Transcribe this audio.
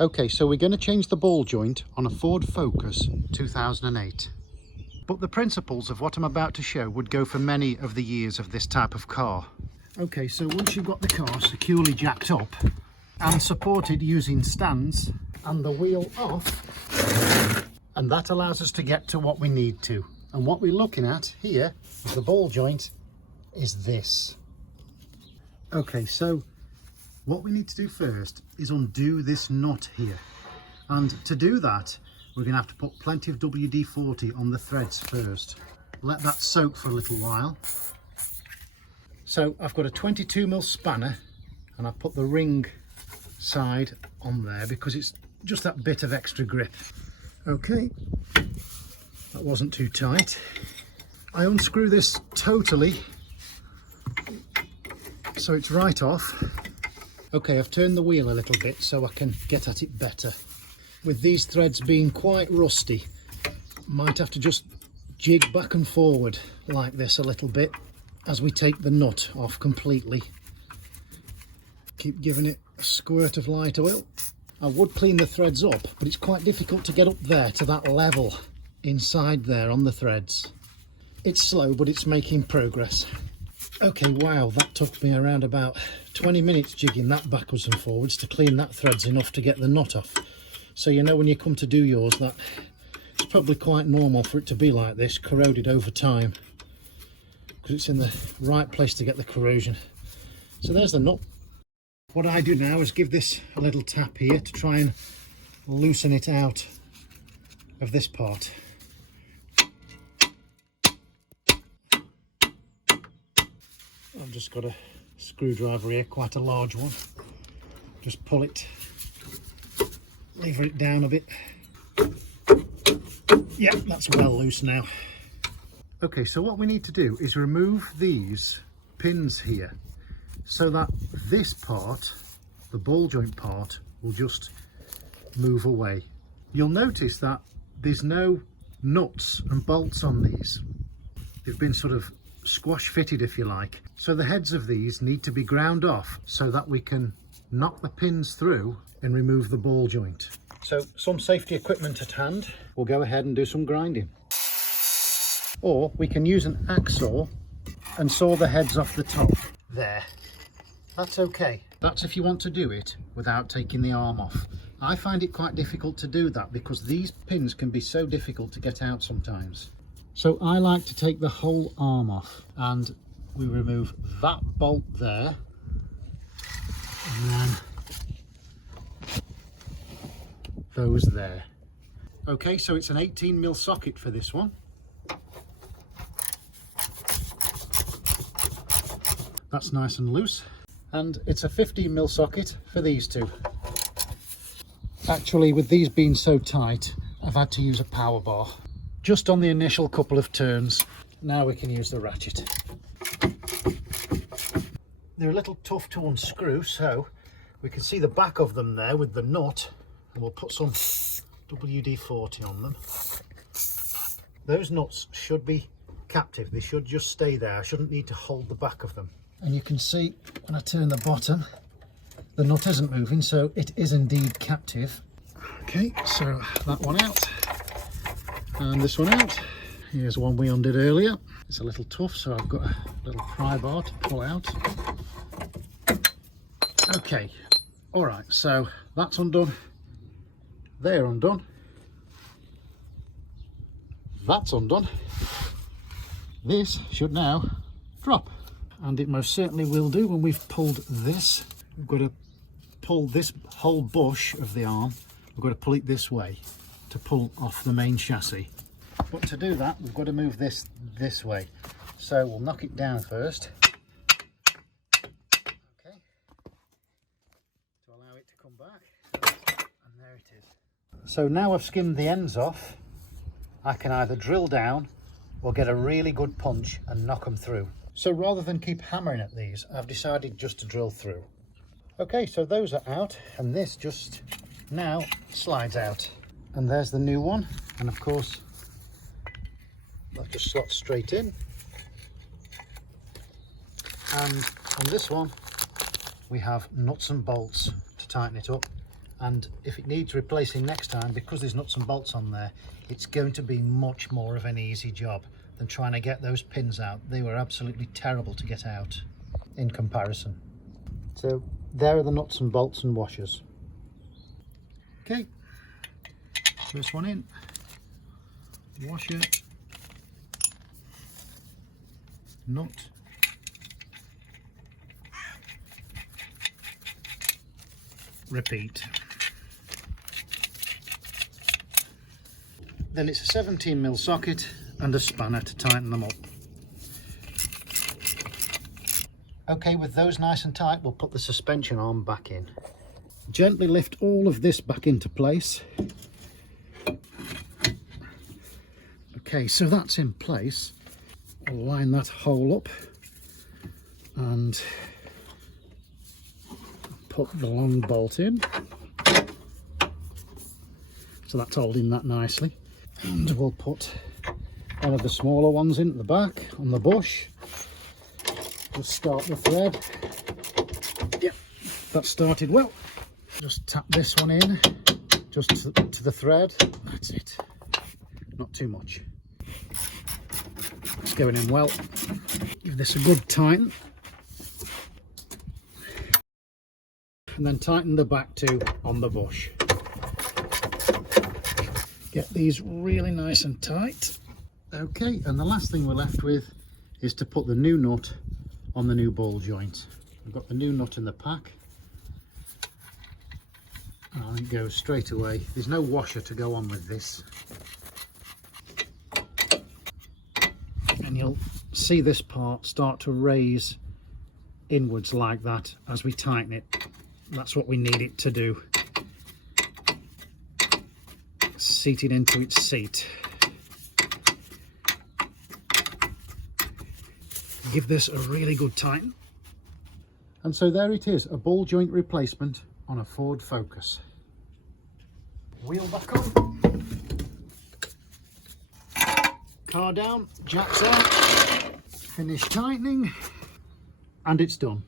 Okay, so we're going to change the ball joint on a Ford Focus 2008. But the principles of what I'm about to show would go for many of the years of this type of car. Okay, so once you've got the car securely jacked up and supported using stands and the wheel off, and that allows us to get to what we need to. And what we're looking at here with the ball joint is this. Okay, so what we need to do first is undo this knot here, and to do that we're going to have to put plenty of WD-40 on the threads first. Let that soak for a little while. So I've got a 22mm spanner and I've put the ring side on there because it's just that bit of extra grip. Okay, that wasn't too tight. I unscrew this totally so it's right off. Okay, I've turned the wheel a little bit so I can get at it better. With these threads being quite rusty, might have to just jig back and forward like this a little bit as we take the nut off completely. Keep giving it a squirt of light oil. I would clean the threads up, but it's quite difficult to get up there to that level inside there on the threads. It's slow, but it's making progress. Okay, wow, that took me around about 20 minutes jigging that backwards and forwards to clean that threads enough to get the knot off. So you know when you come to do yours that it's probably quite normal for it to be like this, corroded over time, because it's in the right place to get the corrosion. So there's the nut. What I do now is give this a little tap here to try and loosen it out of this part. I've just got a screwdriver here, quite a large one. Just pull it, lever it down a bit. Yeah, that's well loose now. Okay, so what we need to do is remove these pins here so that this part, the ball joint part, will just move away. You'll notice that there's no nuts and bolts on these. They've been sort of squash fitted, if you like. So the heads of these need to be ground off so that we can knock the pins through and remove the ball joint. So some safety equipment at hand, we'll go ahead and do some grinding. Or we can use an hacksaw and saw the heads off the top. There. That's okay. That's if you want to do it without taking the arm off. I find it quite difficult to do that because these pins can be so difficult to get out sometimes. So I like to take the whole arm off, and we remove that bolt there, and then those there. Okay, so it's an 18mm socket for this one. That's nice and loose. And it's a 15mm socket for these two. Actually, with these being so tight, I've had to use a power bar. Just on the initial couple of turns. Now we can use the ratchet. They're a little tough to unscrew, so we can see the back of them there with the nut, and we'll put some WD-40 on them. Those nuts should be captive. They should just stay there. I shouldn't need to hold the back of them. And you can see when I turn the bottom, the nut isn't moving, so it is indeed captive. Okay, so that one out. And this one out. Here's one we undid earlier. It's a little tough, so I've got a little pry bar to pull out. Okay, all right, so that's undone. They're undone. That's undone. This should now drop, and it most certainly will do when we've pulled this. We've got to pull this whole bush of the arm. We've got to pull it this way to pull off the main chassis. But to do that, we've got to move this way. So we'll knock it down first. Okay. To allow it to come back. And there it is. So now I've skimmed the ends off, I can either drill down or get a really good punch and knock them through. So rather than keep hammering at these, I've decided just to drill through. Okay, so those are out, and this just now slides out. And there's the new one, and of course that just slots straight in. And on this one we have nuts and bolts to tighten it up, and if it needs replacing next time, because there's nuts and bolts on there, it's going to be much more of an easy job than trying to get those pins out. They were absolutely terrible to get out in comparison. So there are the nuts and bolts and washers. Okay, first one in, washer, nut, repeat. Then it's a 17mm socket and a spanner to tighten them up. Okay, with those nice and tight, we'll put the suspension arm back in. Gently lift all of this back into place. Okay, so that's in place. I'll line that hole up and put the long bolt in. So that's holding that nicely. And we'll put one of the smaller ones in at the back on the bush. Just start the thread. Yep, that started well. Just tap this one in, just to the thread. That's it. Not too much. It's going in well. Give this a good tighten. And then tighten the back two on the bush. Get these really nice and tight. Okay, and the last thing we're left with is to put the new nut on the new ball joint. I've got the new nut in the pack. And it goes straight away. There's no washer to go on with this. And you'll see this part start to raise inwards like that as we tighten it. That's what we need it to do. Seat it into its seat. Give this a really good tighten. And so there it is, a ball joint replacement on a Ford Focus. Wheel back on. Car down, jacks out. Finish tightening. And it's done.